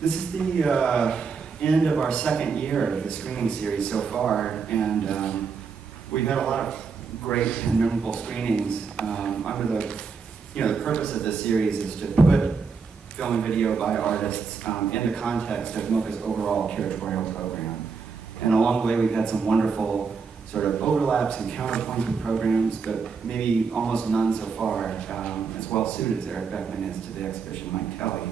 This is the end of our second year of the screening series so far, and we've had a lot of great and memorable screenings. Under the purpose of this series is to put film and video by artists in the context of MoCA's overall curatorial program. And along the way, we've had some wonderful sort of overlaps and counterpoints with programs, but maybe almost none so far, as well suited as Ericka Beckmann is to the exhibition Mike Kelly.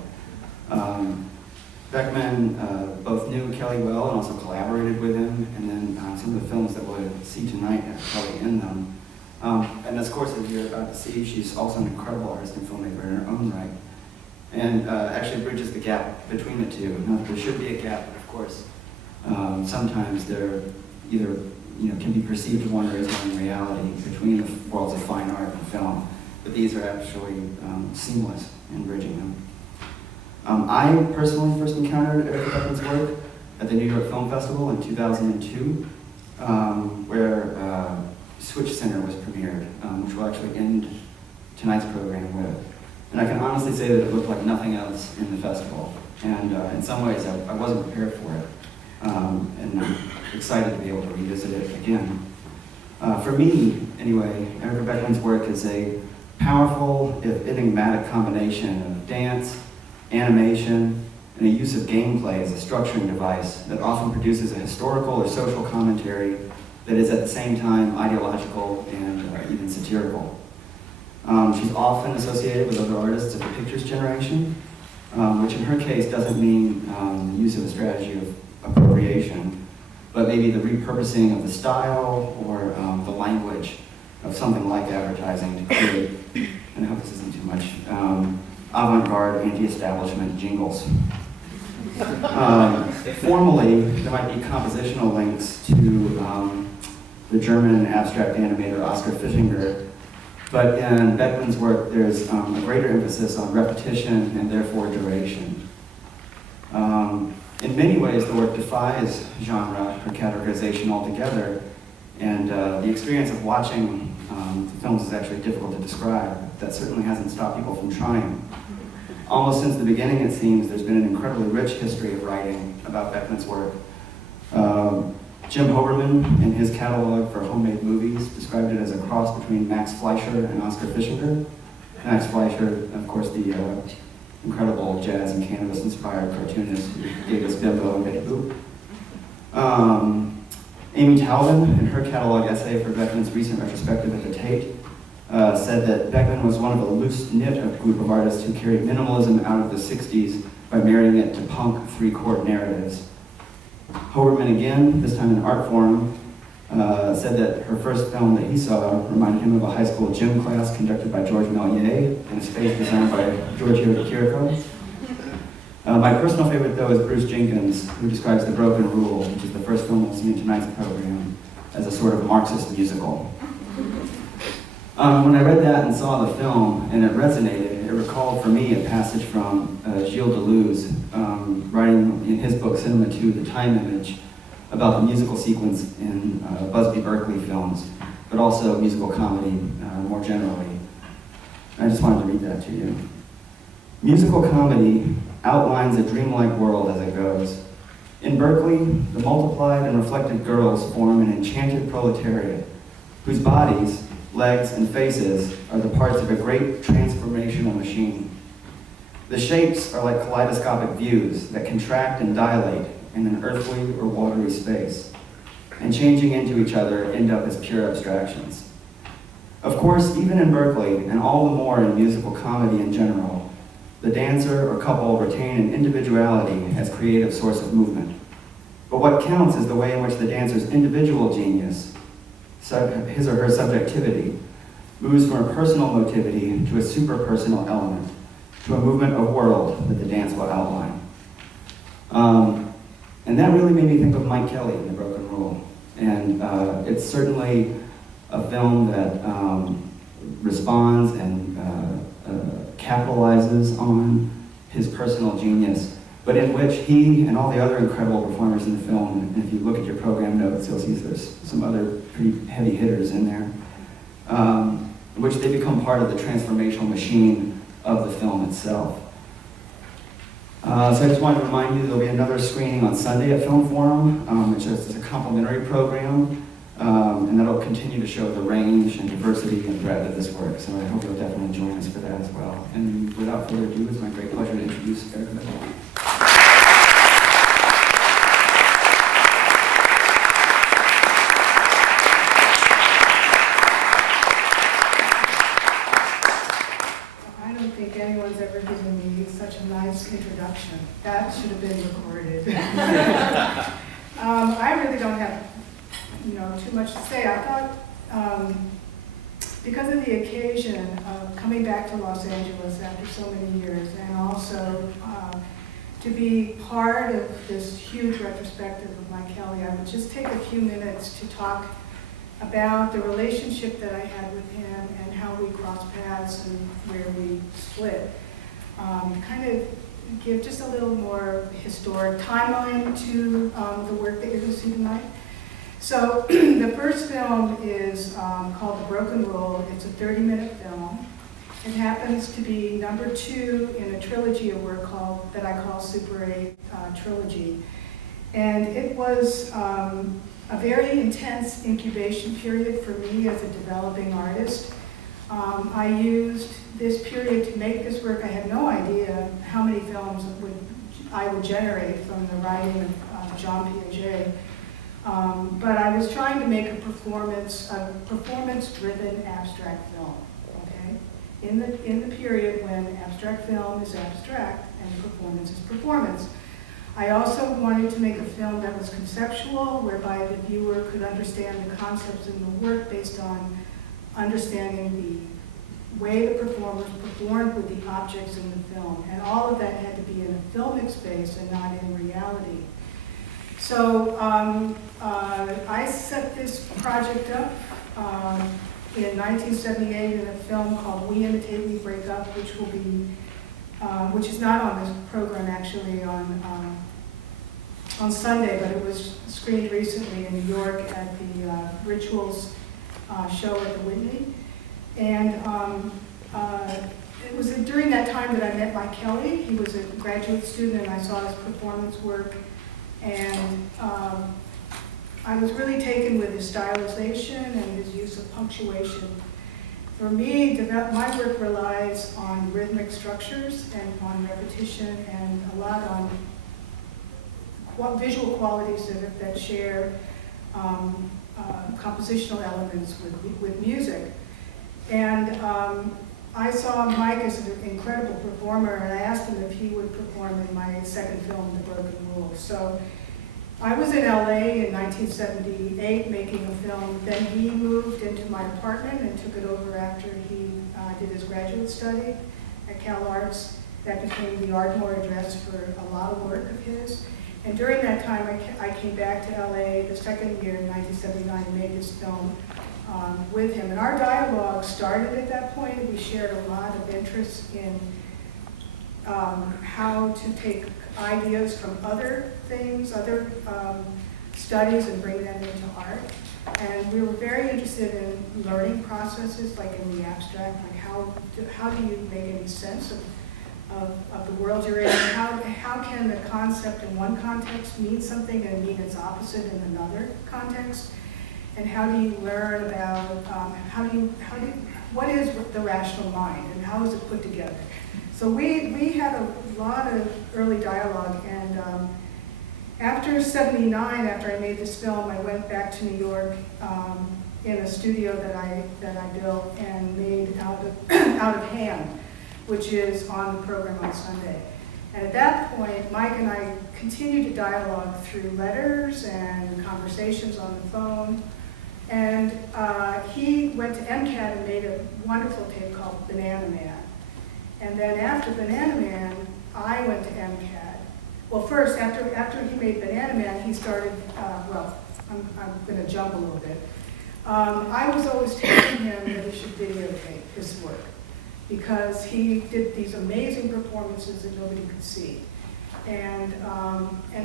Beckmann both knew Kelly well and also collaborated with him, and then some of the films that we'll see tonight have Kelly in them. And of course, as you're about to see, she's also an incredible artist and filmmaker in her own right, and actually bridges the gap between the two. Now, there should be a gap, but of course, sometimes they're either can be perceived as one or is one in reality between the worlds of fine art and film, but these are actually seamless in bridging them. I personally first encountered Ericka Beckmann's work at the New York Film Festival in 2002, where Switch Center was premiered, which we'll actually end tonight's program with. And I can honestly say that it looked like nothing else in the festival, and in some ways I wasn't prepared for it, and I'm excited to be able to revisit it again. For me, anyway, Ericka Beckmann's work is a powerful, if enigmatic combination of dance, animation, and a use of gameplay as a structuring device that often produces a historical or social commentary that is at the same time ideological and even satirical. She's often associated with other artists of the pictures generation, which in her case doesn't mean the use of a strategy of appropriation, but maybe the repurposing of the style or the language of something like advertising to create, and I hope this isn't too much, avant-garde, anti-establishment jingles. Formally, there might be compositional links to the German abstract animator Oskar Fischinger, but in Beckmann's work, there's a greater emphasis on repetition and therefore duration. In many ways, the work defies genre or categorization altogether, and the experience of watching the films is actually difficult to describe. That certainly hasn't stopped people from trying. Almost since the beginning, it seems, there's been an incredibly rich history of writing about Beckmann's work. Jim Hoberman, in his catalog for homemade movies, described it as a cross between Max Fleischer and Oskar Fischinger. Max Fleischer, of course, the incredible jazz and cannabis-inspired cartoonist who gave us Bimbo and Betty Boop. Amy Taubin, in her catalog essay for Beckmann's recent retrospective at the Tate, said that Beckmann was one of a loose-knit group of artists who carried minimalism out of the 60s by marrying it to punk three-chord narratives. Hoberman again, this time in Artforum, said that her first film that he saw reminded him of a high school gym class conducted by George Méliès and a space designed by Giorgio de Chirico. My personal favorite, though, is Bruce Jenkins, who describes The Broken Rule, which is the first film we'll see in tonight's program, as a sort of Marxist musical. When I read that and saw the film, and it resonated, it recalled for me a passage from Gilles Deleuze, writing in his book, Cinema 2, The Time Image, about the musical sequence in Busby Berkeley films, but also musical comedy more generally. I just wanted to read that to you. Musical comedy outlines a dreamlike world as it goes. In Berkeley, the multiplied and reflected girls form an enchanted proletariat, whose bodies, legs, and faces are the parts of a great transformational machine. The shapes are like kaleidoscopic views that contract and dilate in an earthly or watery space, and changing into each other end up as pure abstractions. Of course, even in Berkeley, and all the more in musical comedy in general, the dancer or couple retain an individuality as creative source of movement. But what counts is the way in which the dancer's individual genius, his or her subjectivity, moves from a personal motivity to a super-personal element, to a movement of world that the dance will outline. And that really made me think of Mike Kelly in The Broken Rule. And it's certainly a film that responds and capitalizes on his personal genius, but in which he and all the other incredible performers in the film, and if you look at your program notes, you'll see there's some other pretty heavy hitters in there, in which they become part of the transformational machine of the film itself. So I just wanted to remind you there'll be another screening on Sunday at Filmforum, which is a complimentary program, and that'll continue to show the range and diversity and breadth of this work. So I hope you'll definitely join us for that as well. And without further ado, it's my great pleasure to introduce Ericka Beckmann. Anyone's ever given me such a nice introduction. That should have been recorded. I really don't have, too much to say. I thought, because of the occasion of coming back to Los Angeles after so many years, and also to be part of this huge retrospective of Mike Kelly, I would just take a few minutes to talk about the relationship that I had with him and how we crossed paths and where we split. Kind of give just a little more historic timeline to the work that you're going to see tonight. So the first film is called The Broken Rule. It's a 30-minute film. It happens to be number 2 in a trilogy of work that I call Super 8 Trilogy. And it was a very intense incubation period for me as a developing artist. I used this period to make this work. I had no idea how many films I would generate from the writing of John Piaget. But I was trying to make a performance-driven abstract film. Okay, in the period when abstract film is abstract and performance is performance. I also wanted to make a film that was conceptual, whereby the viewer could understand the concepts in the work based on understanding the way the performers performed with the objects in the film. And all of that had to be in a filmic space and not in reality. So I set this project up in 1978 in a film called We Imitate, We Break Up, which is not on this program actually on Sunday, but it was screened recently in New York at the Rituals show at the Whitney. And it was during that time that I met Mike Kelly. He was a graduate student and I saw his performance work. And I was really taken with his stylization and his use of punctuation. For me, my work relies on rhythmic structures and on repetition and a lot on visual qualities that share compositional elements with music. And I saw Mike as an incredible performer, and I asked him if he would perform in my second film, The Broken Rule. So I was in LA in 1978 making a film. Then he moved into my apartment and took it over after he did his graduate study at Cal Arts. That became the Ardmore address for a lot of work of his. And during that time, I came back to LA the second year in 1979 and made this film with him. And our dialogue started at that point. We shared a lot of interest in how to take ideas from other things, other studies, and bring them into art. And we were very interested in learning processes, like in the abstract, like how do you make any sense of the world you're in? How can the concept in one context mean something and mean its opposite in another context? And how do you learn about what is the rational mind and how is it put together? So we had a lot of early dialogue, and after '79, after I made this film, I went back to New York in a studio that I built and made out of Hand, which is on the program on Sunday. And at that point, Mike and I continued to dialogue through letters and conversations on the phone. And he went to MCAT and made a wonderful tape called Banana Man. And then after Banana Man, I went to MCAT. Well, first, after he made Banana Man, he started, I'm going to jump a little bit. I was always telling him that he should videotape his work because he did these amazing performances that nobody could see. And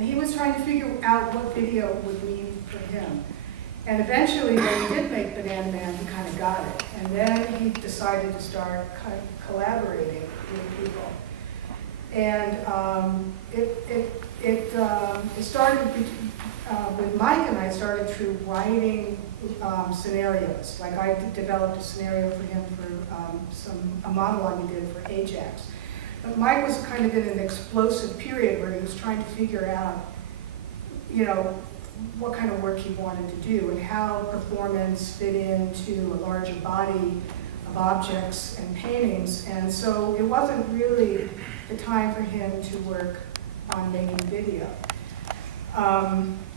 he was trying to figure out what video would mean for him. And eventually, when he did make Banana Man, he kind of got it. And then he decided to start collaborating with people. And it started with Mike and I started through writing scenarios. Like I developed a scenario for him for a monologue he did for Ajax. But Mike was kind of in an explosive period where he was trying to figure out, you know, what kind of work he wanted to do and how performance fit into a larger body of objects and paintings. And so it wasn't really the time for him to work on making video.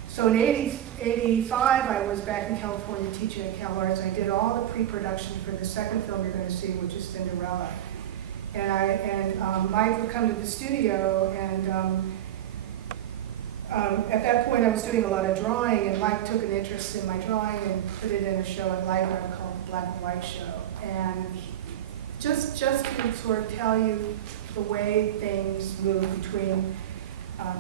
So in '85, I was back in California teaching at Cal Arts. I did all the pre-production for the second film you're going to see, which is Cinderella. And Mike would come to the studio, and at that point I was doing a lot of drawing, and Mike took an interest in my drawing and put it in a show at Library called The Black and White Show. And just to sort of tell you the way things move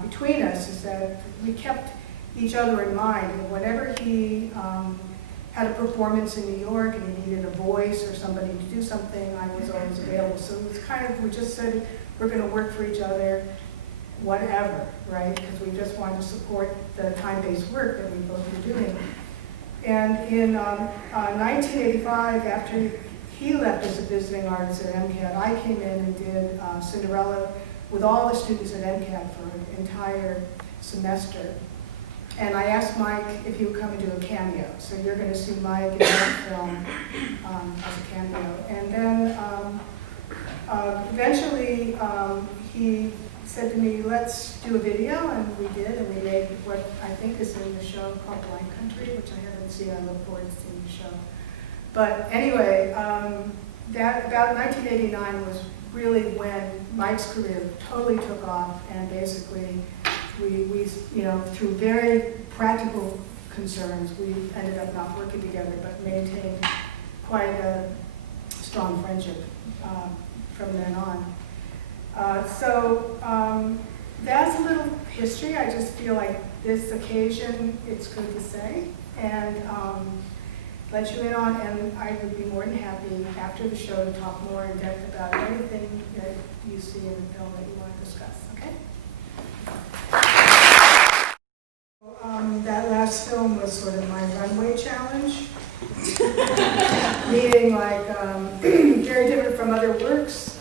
between us is that we kept each other in mind. And whenever he had a performance in New York and he needed a voice or somebody to do something, I was always available. So it was kind of, we just said, we're going to work for each other, whatever, right? Because we just wanted to support the time-based work that we both were doing. And in 1985, after he left as a visiting artist at MCAD, I came in and did Cinderella with all the students at MCAD for an entire semester. And I asked Mike if he would come and do a cameo. So you're going to see Mike in that film as a cameo. And then eventually he said to me, let's do a video, and we did, and we made what I think is in the show called Blind Country, which I haven't seen. I look forward to seeing the show. But anyway, that about 1989 was really when Mike's career totally took off, and basically we you know, through very practical concerns, we ended up not working together, but maintained quite a strong friendship from then on. That's a little history. I just feel like this occasion, it's good to say, and let you in on, and I would be more than happy after the show to talk more in depth about anything that you see in the film that you want to discuss, okay? That last film was sort of my runway challenge, meaning like very different from other works.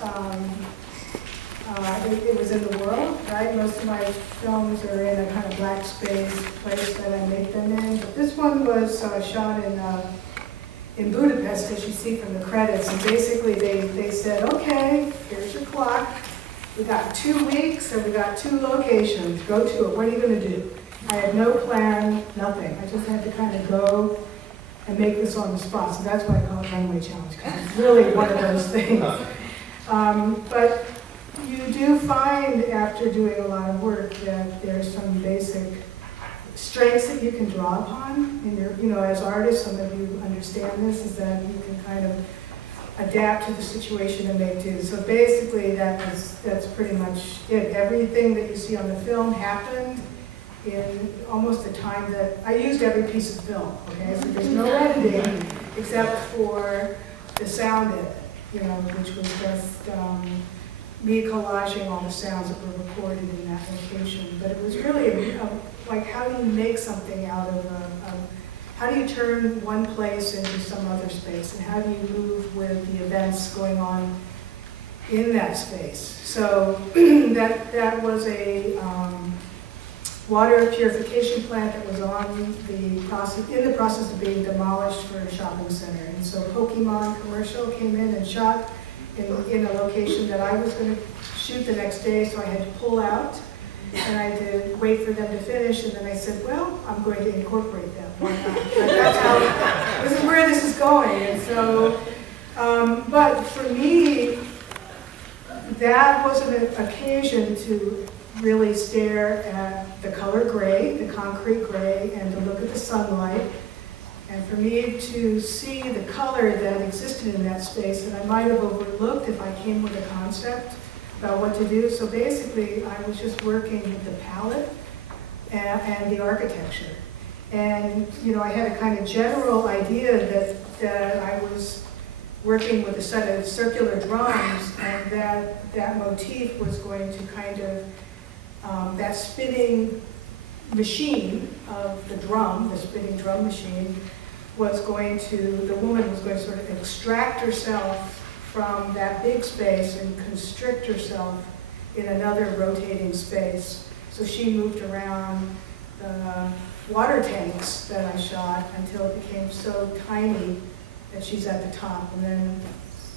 It was in the world, right? Most of my films are in a kind of black space place that I make them in. But this one was shot in Budapest, as you see from the credits. And basically they said, okay, here's your clock. We got 2 weeks and we got 2 locations. Go to it. What are you going to do? I had no plan, nothing. I just had to kind of go and make this on the spot. So that's why I call it Runway Challenge, because it's really one of those things. But you do find, after doing a lot of work, that there's some basic strengths that you can draw upon in your, you know, as artists. Some of you understand this, is that you can kind of adapt to the situation and make do. So basically, that's pretty much it. Everything that you see on the film happened in almost the time that I used every piece of film. Okay, so there's no editing except for the sound edit, you know, which was just me collaging all the sounds that were recorded in that location. But it was really like, how do you make something out of how do you turn one place into some other space, and how do you move with the events going on in that space? So that was a water purification plant that was in the process of being demolished for a shopping center. And so Pokemon commercial came in and shot in a location that I was going to shoot the next day, so I had to pull out, and I had to wait for them to finish, and then I said, well, I'm going to incorporate that. Why not? But that's how, this is where this is going. And so, but for me, that was an occasion to really stare at the color gray, the concrete gray, and to look at the sunlight. And for me to see the color that existed in that space that I might have overlooked if I came with a concept about what to do. So basically, I was just working with the palette and the architecture. And, you know, I had a kind of general idea that I was working with a set of circular drums, and that motif was going to kind of, that spinning machine of the drum, the spinning drum machine, was going to, the woman was going to sort of extract herself from that big space and constrict herself in another rotating space. So she moved around the water tanks that I shot until it became so tiny that she's at the top. And then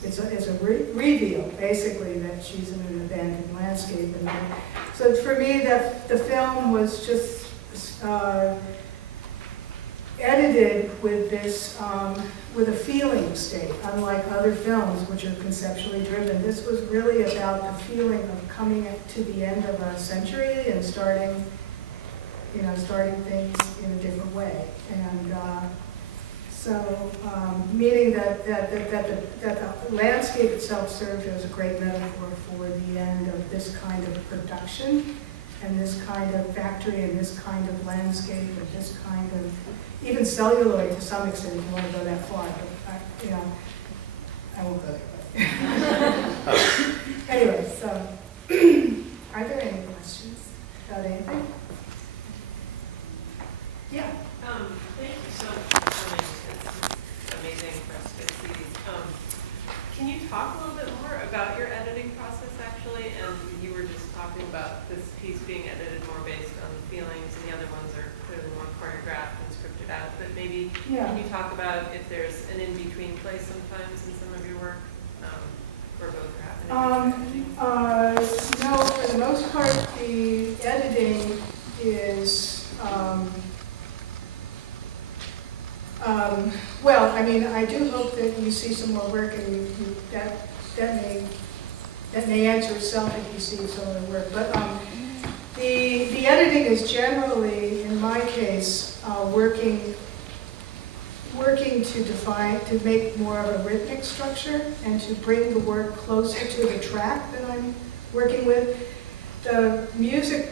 it's a reveal, basically, that she's in an abandoned landscape. And then, so for me, that the film was just edited with this, with a feeling state, unlike other films which are conceptually driven. This was really about the feeling of coming to the end of a century and starting, you know, starting things in a different way. And so, meaning that the landscape itself served as a great metaphor for the end of this kind of production, and this kind of factory, and this kind of landscape, and this kind of, even celluloid to some extent, if you want to go that far, but you know, I won't go there. Anyway, so, are there any questions about anything? Yeah. Thank you so much for coming. It's amazing for us to see these. Can you talk a little bit more about your editing process, actually? And you were just talking about this piece being edited more based on feelings, and the other ones are clearly more choreographed and scripted out. But maybe can you talk about if there's an in-between place sometimes in some of your work, or both are happening? No, for the most part, the editing is. Well, I mean, I do hope that you see some more work, and that may answer itself if you see some of the work. But the editing is generally, in my case, working to make more of a rhythmic structure and to bring the work closer to the track that I'm working with. The music,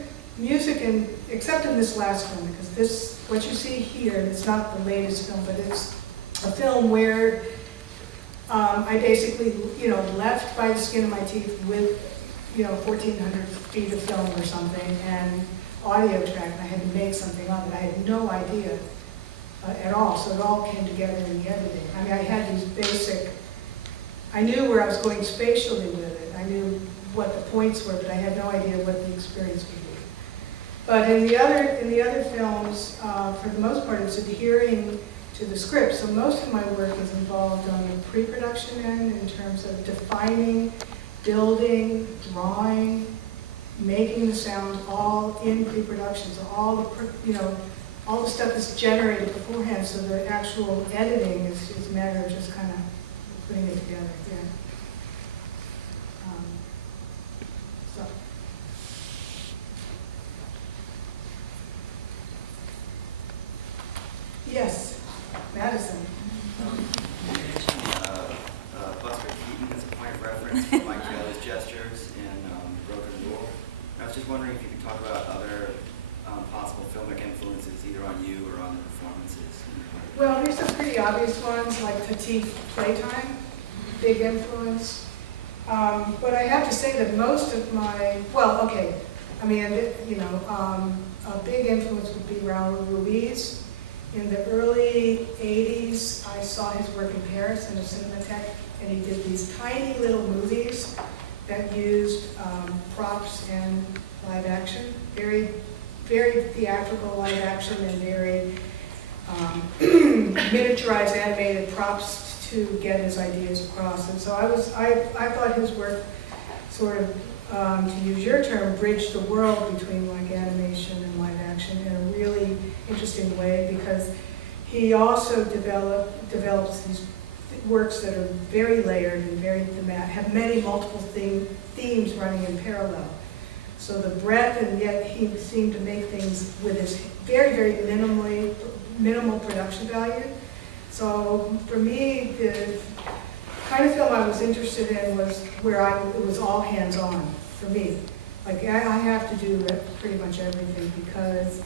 and except in this last film, because this, what you see here, it's not the latest film, but it's a film where I basically, you know, left by the skin of my teeth with, you know, 1,400 feet of film or something, and audio track, and I had to make something of it. I had no idea at all, so it all came together in the editing. I mean, I had these basic, I knew where I was going spatially with it. I knew what the points were, but I had no idea what the experience would be. But in the other films, for the most part, it's adhering to the script. So most of my work is involved on the pre-production end in terms of defining, building, drawing, making the sounds all in pre-production. So all the, you know, all the stuff is generated beforehand. So the actual editing is a matter of just kind of putting it together. Yeah. So. Yes, Madison. You mentioned Buster Keaton as a point of reference for Mike Taylor's gestures in Broken Rule. I was just wondering if you could talk about other possible filmic influences, either on you or on the performances. Well, there's some pretty obvious ones, like Petit Playtime, big influence. But I have to say that most of my, well, okay, I mean, you know, a big influence would be Raul Ruiz. In the early 80s, I saw his work in Paris in a Cinematheque, and he did these tiny little movies that used props and live action, very, very theatrical live action and very miniaturized animated props to get his ideas across. And so I thought his work sort of, to use your term, bridged the world between like animation and live action in a really interesting way, because he also develops these works that are very layered and very thematic, have many multiple themes running in parallel. So the breadth, and yet he seemed to make things with his very, very minimal production value. So for me, the kind of film I was interested in was where it was all hands-on for me. Like I have to do pretty much everything because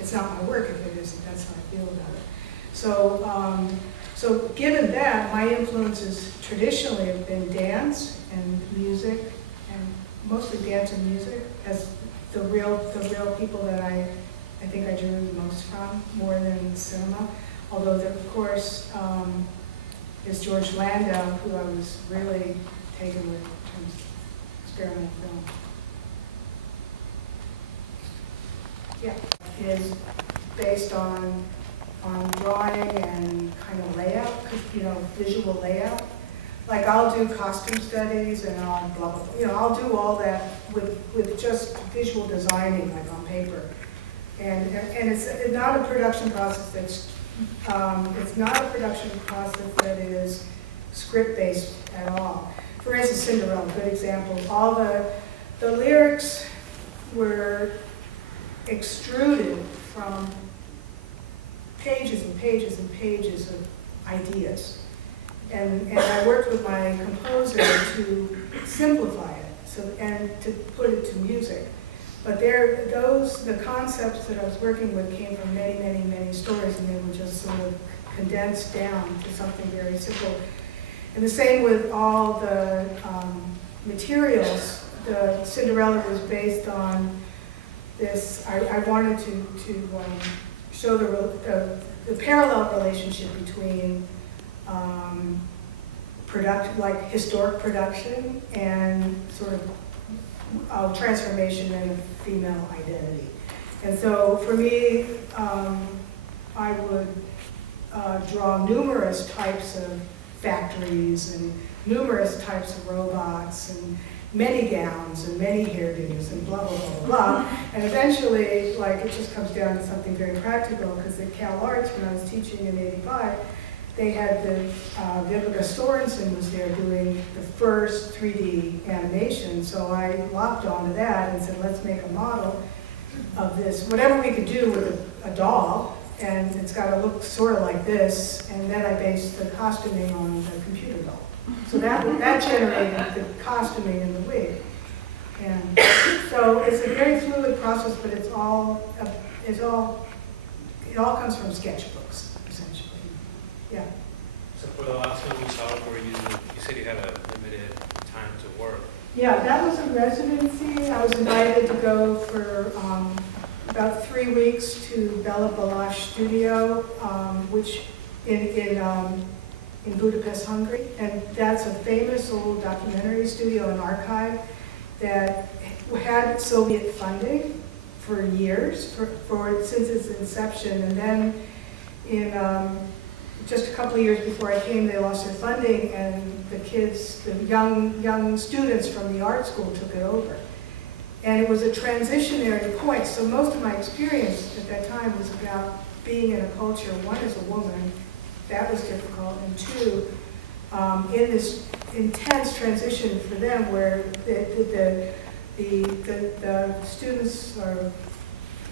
it's not my work if it isn't. That's how I feel about it. So So given that, my influences traditionally have been dance and music, and mostly dance and music as the real people that I think I drew the most from, more than cinema. Although there, of course, is George Landau, who I was really taken with in terms of experimental film. Yeah, is based on drawing and kind of layout, visual layout. Like I'll do costume studies and I'll blah, blah, blah. I'll do all that with just visual designing, like on paper. And it's not a production process that's, it's not a production process that is script-based at all. For instance, Cinderella, good example. All the lyrics were extruded from pages and pages and pages of ideas. And I worked with my composer to simplify it and to put it to music. But the concepts that I was working with came from many, many, many stories, and they were just sort of condensed down to something very simple. And the same with all the materials. The Cinderella was based on this. I wanted to show the parallel relationship between like historic production and sort of transformation in a female identity. And so for me, I would draw numerous types of factories and numerous types of robots and many gowns and many hairdos and blah, blah, blah, blah, blah. And eventually, like, it just comes down to something very practical, because at Cal Arts, when I was teaching in '85, they had Vibeke Sorensen was there doing the first 3D animation. So I locked onto that and said, let's make a model of this, whatever we could do with a doll, and it's got to look sort of like this. And then I based the costuming on the computer doll. So that generated the costuming and the wig. And so it's a very fluid process, but it all comes from sketchbooks, essentially. Yeah. So for the last one we saw where you said you had a limited time to work. Yeah, that was a residency. I was invited to go for about 3 weeks to Bela Balázs Studio, which in Budapest, Hungary. And that's a famous old documentary studio and archive that had Soviet funding for years, since its inception. And then in just a couple of years before I came, they lost their funding, and the kids, the young students from the art school took it over. And it was a transitionary point. So most of my experience at that time was about being in a culture, one, as a woman, that was difficult, and two, in this intense transition for them where the students or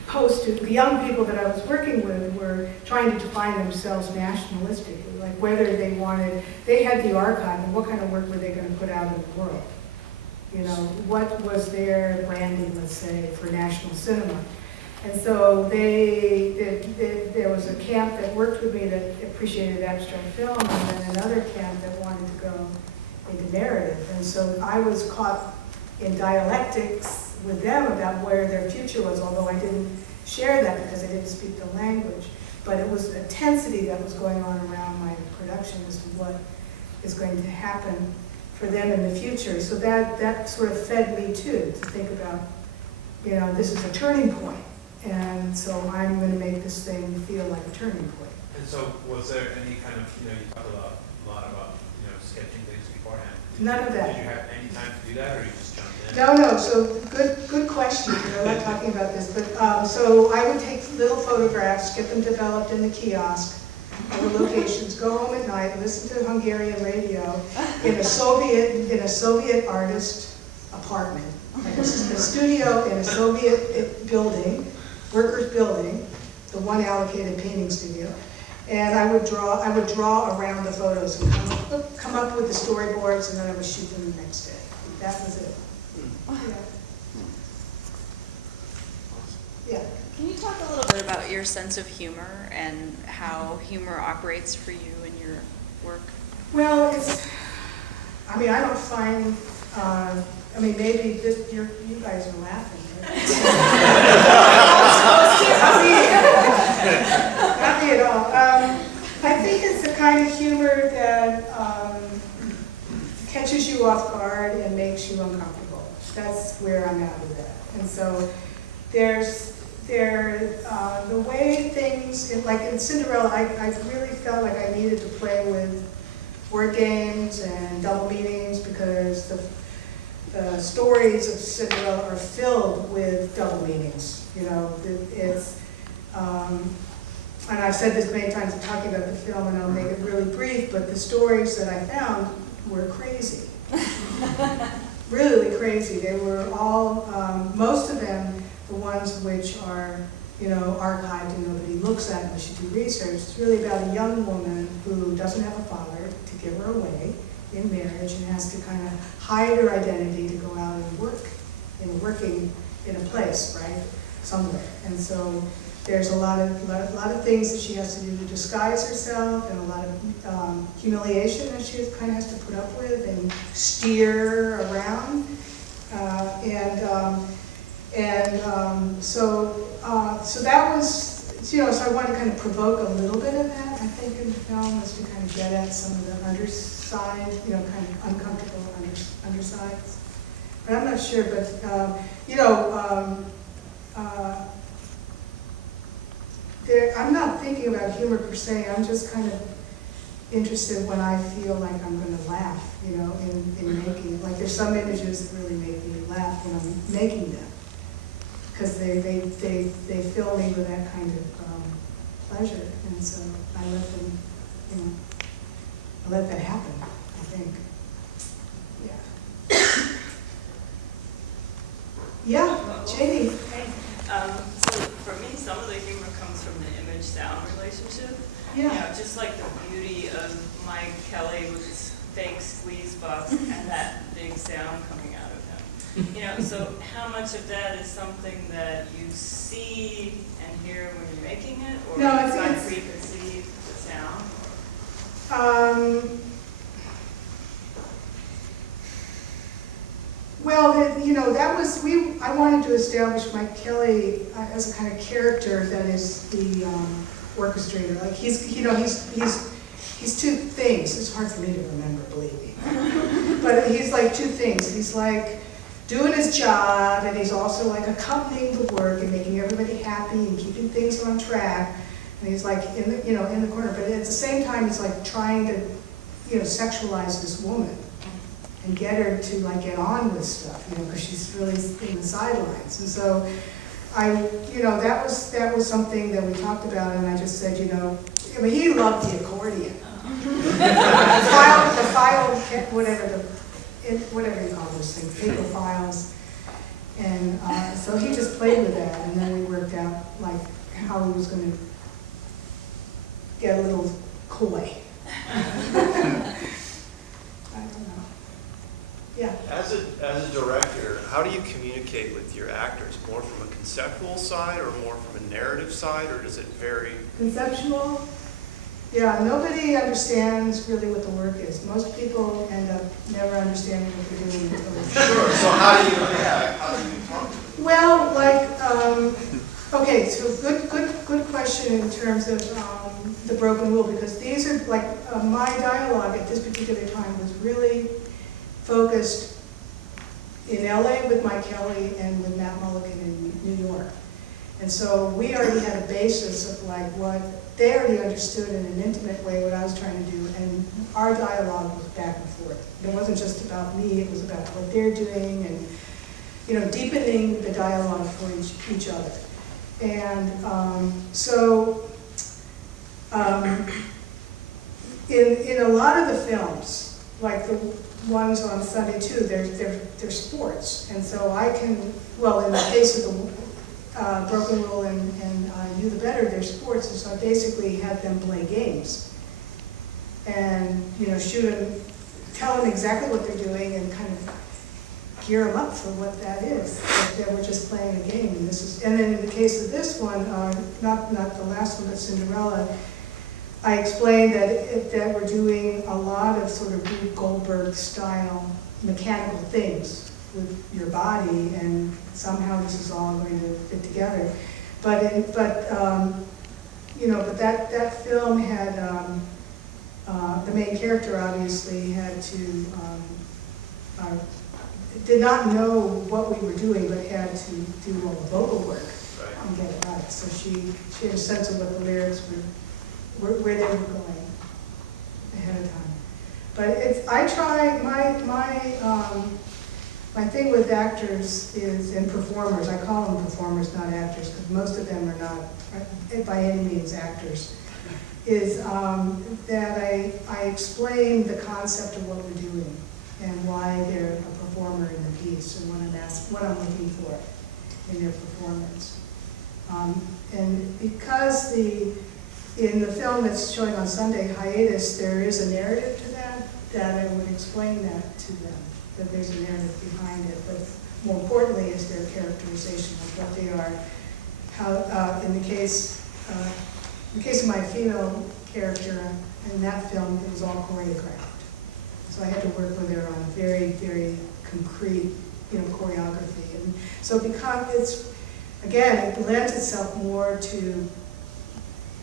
the young people that I was working with were trying to define themselves nationalistically, like whether they had the archive, and what kind of work were they going to put out in the world? What was their branding, let's say, for national cinema? And so there was a camp that worked with me that appreciated abstract film, and then another camp that wanted to go into narrative. And so I was caught in dialectics with them about where their future was, although I didn't share that because I didn't speak the language. But it was a tensity that was going on around my production as to what is going to happen for them in the future. So that sort of fed me too, to think about, this is a turning point. And so I'm going to make this thing feel like a turning point. And so was there any kind of, you talked a lot about, sketching things beforehand. None of that. Did you have any time to do that, or you just jumped in? No, so good question. We're not talking about this, but so I would take little photographs, get them developed in the kiosk of the locations, go home at night, listen to Hungarian radio in a Soviet artist apartment. Like a studio in a Soviet building, workers' building, the one allocated painting studio, and I would draw around the photos and come up with the storyboards, and then I would shoot them the next day. That was it. Yeah. Yeah. Can you talk a little bit about your sense of humor and how humor operates for you in your work? Well, I mean, I don't find, maybe you guys are laughing. Right? Not me at all. I think it's the kind of humor that catches you off guard and makes you uncomfortable. That's where I'm at with that. And so the way things, like in Cinderella, I really felt like I needed to play with word games and double meanings because the stories of Cinderella are filled with double meanings. You know, it's, and I've said this many times in talking about the film, and I'll make it really brief, but the stories that I found were crazy. Really crazy. They were all, most of them, the ones which are, you know, archived and nobody looks at unless you do research. It's really about a young woman who doesn't have a father to give her away in marriage and has to kind of hide her identity to go out and work in a place, right, somewhere. And so there's a lot of things that she has to do to disguise herself, and a lot of humiliation that she kind of has to put up with and steer around. So that was, you know, so I wanted to kind of provoke a little bit of that, I think, in the film, was to kind of get at some of the underside, you know, kind of uncomfortable undersides. But I'm not sure, but, you know, I'm not thinking about humor per se, I'm just kind of interested when I feel like I'm going to laugh, you know, in making it. Like there's some images that really make me laugh when I'm making them, because they fill me with that kind of pleasure, and so I let them, you know, I let that happen, I think. Yeah. Yeah, Jamie. Hey, so for me, some of the humor comes from the image-sound relationship. Yeah. You know, just like the beauty of Mike Kelly with his fake squeeze box and that big sound coming out of him. You know, so how much of that is something that you see and hear when you're making it, or No, you it's kind of preconceive the sound? Well, you know, that was, I wanted to establish Mike Kelly as a kind of character that is the orchestrator. Like he's, you know, he's two things. It's hard for me to remember, believe me. But he's like two things. He's like doing his job, and he's also like accompanying the work and making everybody happy and keeping things on track. And he's like in the, you know, in the corner. But at the same time, he's like trying to, you know, sexualize this woman and get her to like get on with stuff, you know, because she's really in the sidelines. And so you know, that was something that we talked about, and I just said, you know, I mean, he loved the accordion. the file, whatever you call those things, paper files. And so he just played with that, and then we worked out like how he was going to get a little coy. Yeah. As a director, how do you communicate with your actors? More from a conceptual side or more from a narrative side, or does it vary? Conceptual? Yeah, nobody understands really what the work is. Most people end up never understanding what they're doing. Sure, so how do you talk to them? Well, like, okay, so good question in terms of the broken rule, because these are like, my dialogue at this particular time was really focused in LA with Mike Kelly and with Matt Mulligan in New York. And so we already had a basis of like what they already understood in an intimate way what I was trying to do, and our dialogue was back and forth. It wasn't just about me, it was about what they're doing and, you know, deepening the dialogue for each other. And in a lot of the films, like the ones on Sunday too, they're sports. And so I can, well, in the case of the Broken Rule and You the Better, they're sports. And so I basically had them play games. And, you know, shoot them, tell them exactly what they're doing and kind of gear them up for what that is. That we're just playing a game, and then in the case of this one, not the last one, but Cinderella, I explained that we're doing a lot of sort of Rube Goldberg style mechanical things with your body, and somehow this is all going to fit together. But that film had the main character obviously had to did not know what we were doing, but had to do all the vocal work and get it right. So she had a sense of what the lyrics were, where they were going ahead of time. But I try my thing with actors is, and performers, I call them performers, not actors, because most of them are not by any means actors, is that I explain the concept of what we're doing and why they're a performer in the piece and what I'm looking for in their performance. And because in the film that's showing on Sunday, Hiatus, there is a narrative to that I would explain that to them, that there's a narrative behind it, but more importantly is their characterization of what they are, how, in the case of my female character in that film, it was all choreographed. So I had to work with her on very, very concrete, choreography. And so it lends itself more to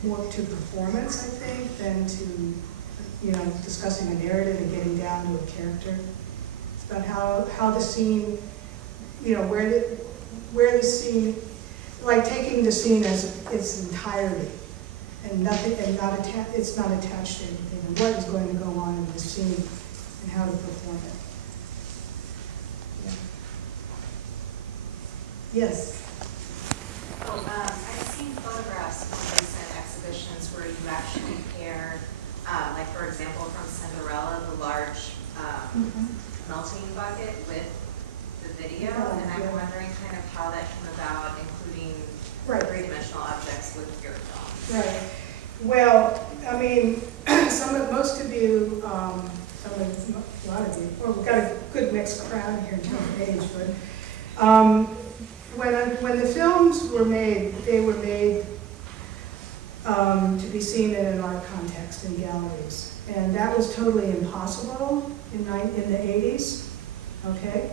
performance, I think, than to, discussing a narrative and getting down to a character. It's about how the scene, where the scene, like taking the scene as its entirety, and nothing, and it's not attached to anything, and what is going to go on in the scene, and how to perform it. Yeah. Yes. I've seen photographs from recent exhibitions where you actually pair, like for example from Cinderella, the large melting bucket with the video, and I'm wondering kind of how that came about, including three-dimensional objects with your film. Right. Well, I mean, most of you, a lot of you, well, we've got a good mixed crowd here in terms of age, but when the films were made, they were made to be seen in an art context in galleries. And that was totally impossible in the 80s, okay?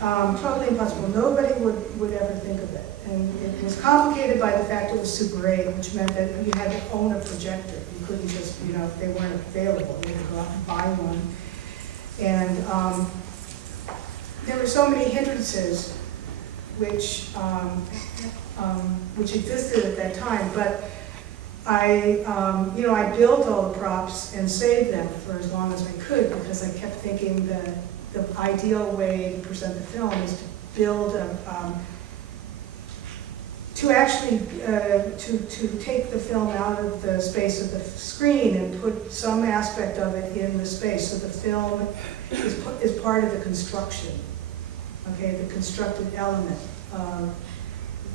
Totally impossible. Nobody would ever think of it. And it was complicated by the fact it was Super 8, which meant that you had to own a projector. You couldn't just, if they weren't available, you had to go out and buy one. And there were so many hindrances which existed at that time, but I built all the props and saved them for as long as I could, because I kept thinking the ideal way to present the film is to build to take the film out of the space of the screen and put some aspect of it in the space, so the film is part of the construction, okay, the constructed element,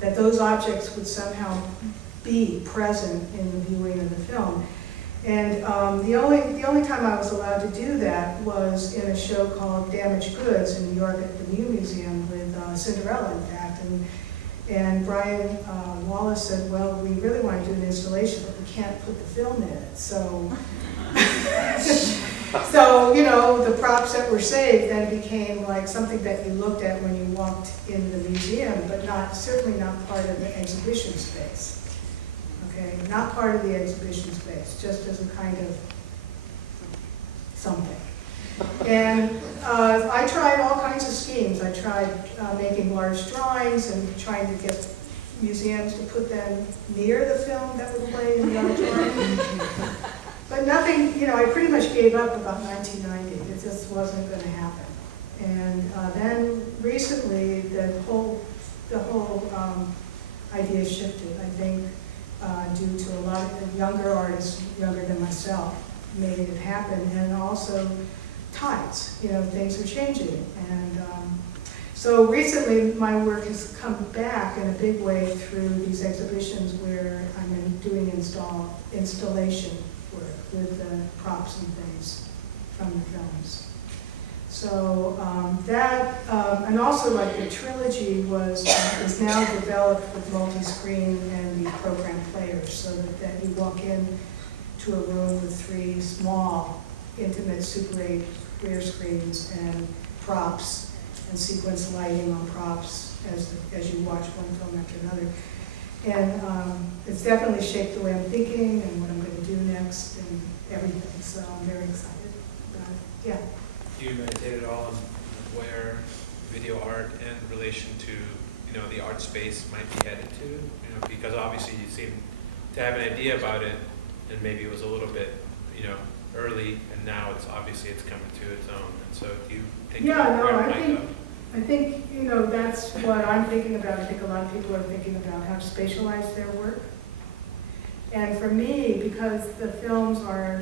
that those objects would somehow be present in the viewing of the film. And the only time I was allowed to do that was in a show called Damaged Goods in New York at the New Museum with Cinderella, in fact. And Brian Wallace said, well, we really want to do an installation, but we can't put the film in it. So, the props that were saved then became like something that you looked at when you walked in the museum, but certainly not part of the exhibition space. Okay, not part of the exhibition space, just as a kind of something. And I tried all kinds of schemes. I tried making large drawings and trying to get museums to put them near the film that would play in the auditorium. But nothing, I pretty much gave up about 1990. It just wasn't going to happen. And then recently, the whole idea shifted, I think, due to a lot of younger artists, younger than myself, made it happen, and also tides, things are changing. And so recently my work has come back in a big way through these exhibitions where I'm doing installation work with the props and things from the films. So and also like the trilogy is now developed with multi-screen and the program players, so that you walk in to a room with 3 small, intimate Super 8 rear screens and props and sequence lighting on props as you watch one film after another. And it's definitely shaped the way I'm thinking and what I'm going to do next and everything. So I'm very excited about it. Yeah. Do you meditate at all on where video art in relation to, the art space might be headed to? Because obviously you seem to have an idea about it, and maybe it was a little bit, early, and now it's coming to its own. And so do you think about where it might go? I think, that's what I'm thinking about. I think a lot of people are thinking about how to spatialize their work. And for me, because the films are,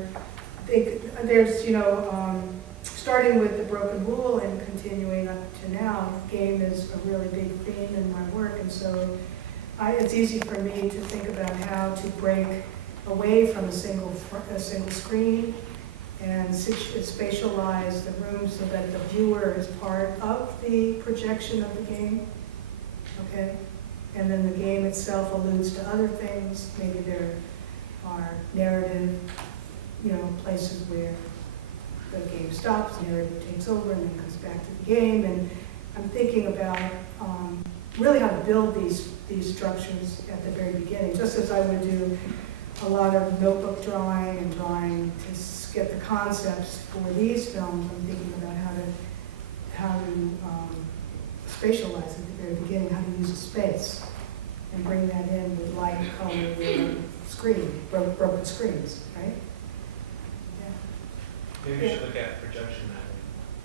there's, starting with The Broken Rule and continuing up to now, game is a really big theme in my work. And so it's easy for me to think about how to break away from a single screen and spatialize the room so that the viewer is part of the projection of the game, okay? And then the game itself alludes to other things. Maybe there are narrative, places where the game stops, narrative takes over, and then comes back to the game. And I'm thinking about really how to build these structures at the very beginning, just as I would do a lot of notebook drawing and drawing to get the concepts for these films. I'm thinking about how to spatialize at the very beginning, how to use a space and bring that in with light, color, broken screens, right? Maybe you should look at projection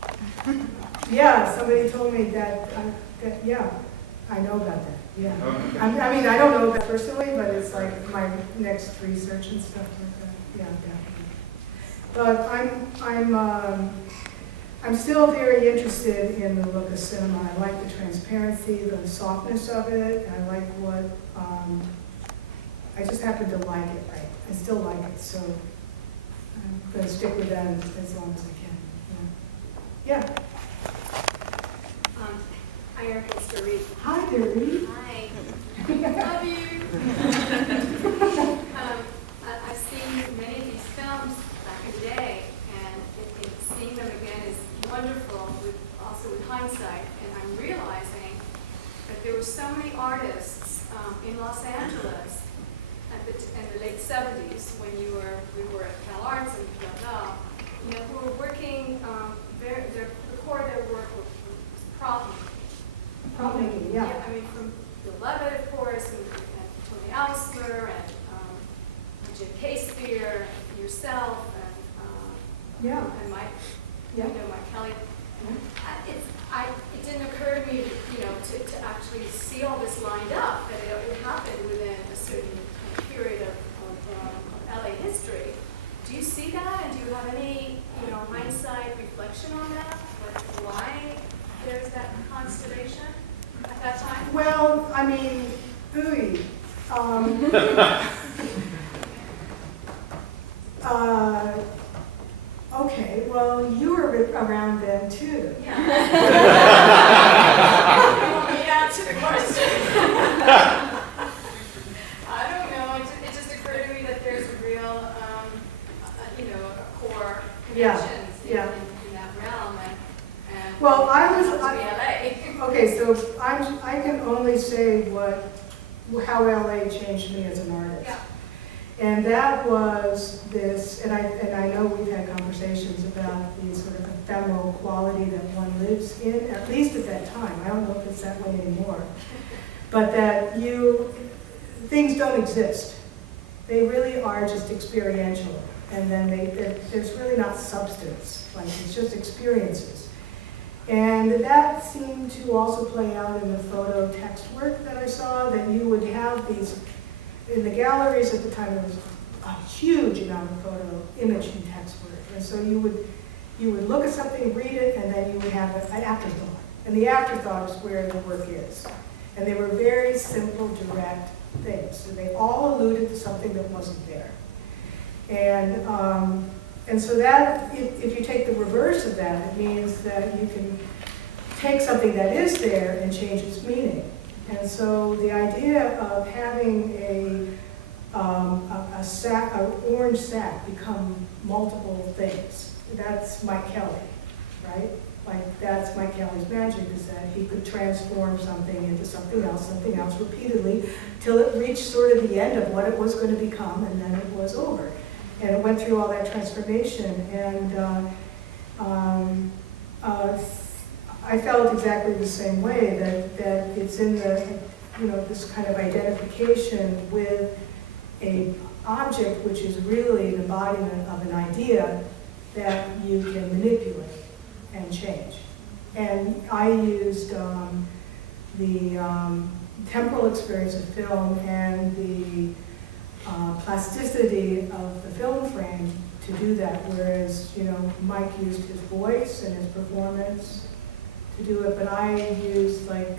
mapping. Yeah, somebody told me that, yeah, I know about that, yeah. I mean, I don't know that personally, but it's like my next research and stuff like that, yeah, definitely. But I'm still very interested in the look of cinema. I like the transparency, the softness of it, and I like what, I just happen to like it, right? I still like it, so I'm going to stick with that as long as I can. Yeah. Hi, Ericka, it's Dorit. Hi, Dorit. Hi. Love you. I've seen many of these films back in the day, and seeing them again is wonderful, also with hindsight. And I'm realizing that there were so many artists in Los Angeles in the late 70s when we were at Cal Arts and blah, blah, who were working, the core of their work was prop making, yeah. I mean, from Bill Levitt, of course, and Tony Alsmer, and Jim Caspear, and yourself, and Mike, Mike Kelly. It didn't occur to me, to actually see all this lined up, that it would happen within a certain period of LA history. Do you see that, and do you have any, hindsight reflection on that? Why there's that constellation at that time? Well, I mean, okay, well, you were around then too. Yeah. You want me to answer the question? I don't know. It just occurred to me that there's a real, a core connections in that realm. And well, LA. Okay, so I can only say how LA changed me as an artist. Yeah. And that was this, and I know we've had conversations about the sort of ephemeral quality that one lives in, at least at that time. I don't know if it's that way anymore. But that things don't exist. They really are just experiential. And then there's really not substance. Like, it's just experiences. And that seemed to also play out in the photo text work that I saw, that you would have these, in the galleries at the time, there was a huge amount of photo, image, and text work. And so you would look at something, read it, and then you would have an afterthought. And the afterthought is where the work is. And they were very simple, direct things. So they all alluded to something that wasn't there. And And so that, if you take the reverse of that, it means that you can take something that is there and change its meaning. And so the idea of having a sack, an orange sack become multiple things, that's Mike Kelly, right? Like, that's Mike Kelly's magic, is that he could transform something into something else repeatedly, till it reached sort of the end of what it was going to become, and then it was over. And it went through all that transformation, and I felt exactly the same way, that it's in the, this kind of identification with an object which is really an embodiment of an idea that you can manipulate and change. And I used the temporal experience of film and the plasticity of the film frame to do that, whereas, Mike used his voice and his performance to do it, but I used, like,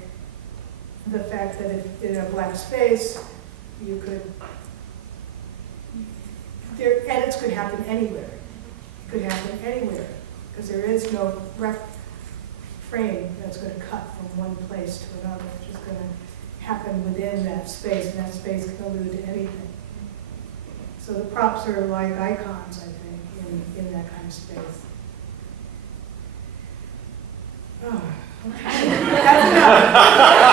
the fact that if in a black space, you could, edits could happen anywhere. It could happen anywhere, because there is no frame that's going to cut from one place to another. It's just going to happen within that space, and that space can allude to anything. So the props are like icons, I think, in that kind of space. Oh, okay. That's enough.